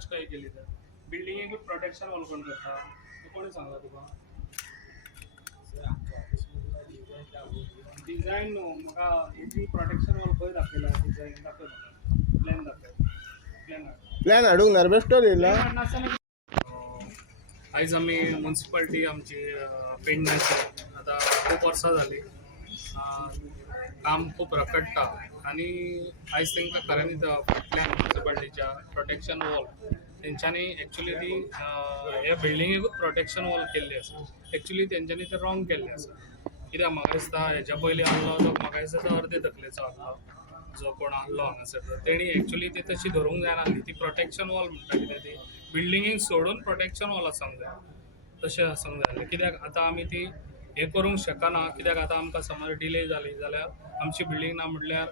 Touch खंय केली तर बिल्डिंगेक प्रोटेक्शन वॉल कोण करता कोणी सांगला तुका डिझाईन न्हू म्हाका हेची प्रोटेक्शन वॉल खंय दाखयला डिझाईन दाखय म्हाका प्लॅन दाखय प्लॅन हाडूंक नार्बेस्टोर येयला. आयज आमी म्युन्सिपालिटी आमची पेडण्याची आता खूब वर्सां जाली काम खूब रखडटा आनी आयज तांकां खऱ्यांनीच प्लॅन म्युन्सिपालिटीच्या प्रोटेक्शन वॉल तेंच्यांनी एक्चुली ती ह्या बिल्डिंगेकूच प्रोटेक्शन वॉल केल्ली आसा. एक्चुली तेंच्यांनी ते रॉंग केल्लें आसा. कित्याक म्हाका दिसता हेच्या पयलीं आहलो तो म्हाका दिसता तो अर्दे तकलेचो आहलो जो कोण आहलो हांगासर तेणी एक्चुली ती तशी धरूंक जायनासली ती प्रोटेक्शन वॉल म्हणटा कितें ती बिल्डिंगेक सोडून प्रोटेक्शन वॉल आसूंक जाय तशें आसूंक जाय आसलें. कित्याक आतां आमी ती हें करूंक शकना कित्याक आतां आमकां समज डिले जाली जाल्यार आमची बिल्डींग ना म्हटल्यार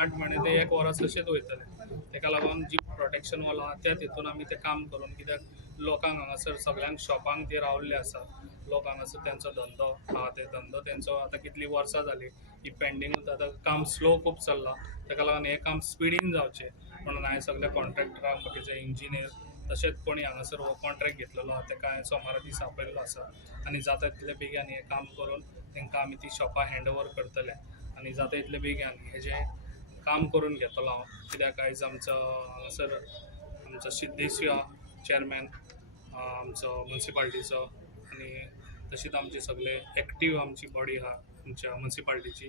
8 म्हयने ते 1 वर्स अशेंच वयतले. तेका लागून जी प्रोटेक्शन वॉल आहा त्याच हितून आमी तें काम करून कित्याक लोकांक हांगासर सगळ्यांक शॉपांक ते रावल्ले आसा. लोक हांगासर तेंचो धंदो आहा ते धंदो तेंचो आतां कितलीं वर्सां जालीं ही पेंडिंगूच आतां काम स्लो खूब चल्लां. तेका लागून हें काम स्पिडीन जावचें म्हणून हांवें सगळ्या कॉन्ट्रॅक्टरांक बाकीचे इंजिनियर तशेंच कोणी हांगासर हो कॉन्ट्रॅक्ट घेतलेलो आहा तेका हांवें सोमारा दीस आपयल्लो आसा आनी जाता तितले बेगीन हें काम करून तांकां आमी ती शॉपां हँड ओवर करतले आनी जाता तितले बेगीन हेजें काम करून घेतलो हांव. कित्याक आयज आमचो हांगासर आमचो सिद्धेश चॅरमॅन आमचो म्युन्सिपालिटीचो आनी तशीच आमचे सगळे एक्टीव आमची बॉडी आहा आमच्या म्युन्सिपालिटीची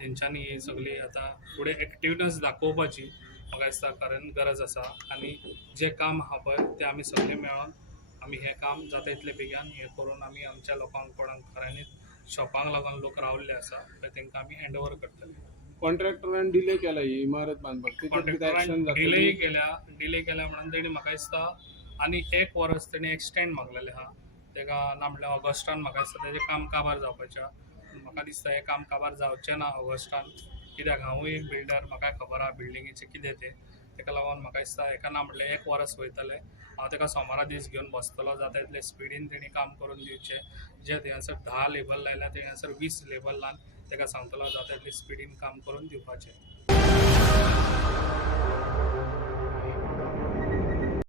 तेंच्यांनी ही सगळी आतां फुडें एक्टिवनस दाखोवपाची म्हाका दिसता कारण गरज आसा आनी जें काम आहा पळय तें आमी सगळे मेळोन आमी हें काम जाता तितले बेगीन हें करून आमी आमच्या लोकांक कोणाक खऱ्यांनीच शॉपांक लागून लोक रावल्ले आसा पळय तांकां आमी हँड ओवर करतले. कॉन्ट्रॅक्टरान डिले केला ही इमारत बांदपाक कॉन्ट्रॅक्टरान डिले केल्या म्हणून तेणी म्हाका दिसता आनी 1 वर्स तेणी एक्सटेंड मागलेलें आहा तेका ना म्हटल्यार ऑगस्टान म्हाका दिसता तेजें काम काबार जावपाचें आहा. म्हाका दिसता हें काम काबार जावचें ना ऑगस्टान कित्याक हांवूय एक बिल्डर म्हाकाय खबर आहा बिल्डिंगेचें कितें तें तेका लागून म्हाका दिसता हेका ना म्हटल्यार 1 वर्स वयतलें. हांव तेका सोमारा दीस घेवन बसतलो जाता तितले स्पिडीन तेणी काम करून दिवचें जे थंयसर 10 लेबर लायल्या थंयसर 20 लेबर लावन तेका सांगतलो जाता तितले स्पिडीन काम करून दिवपाचें.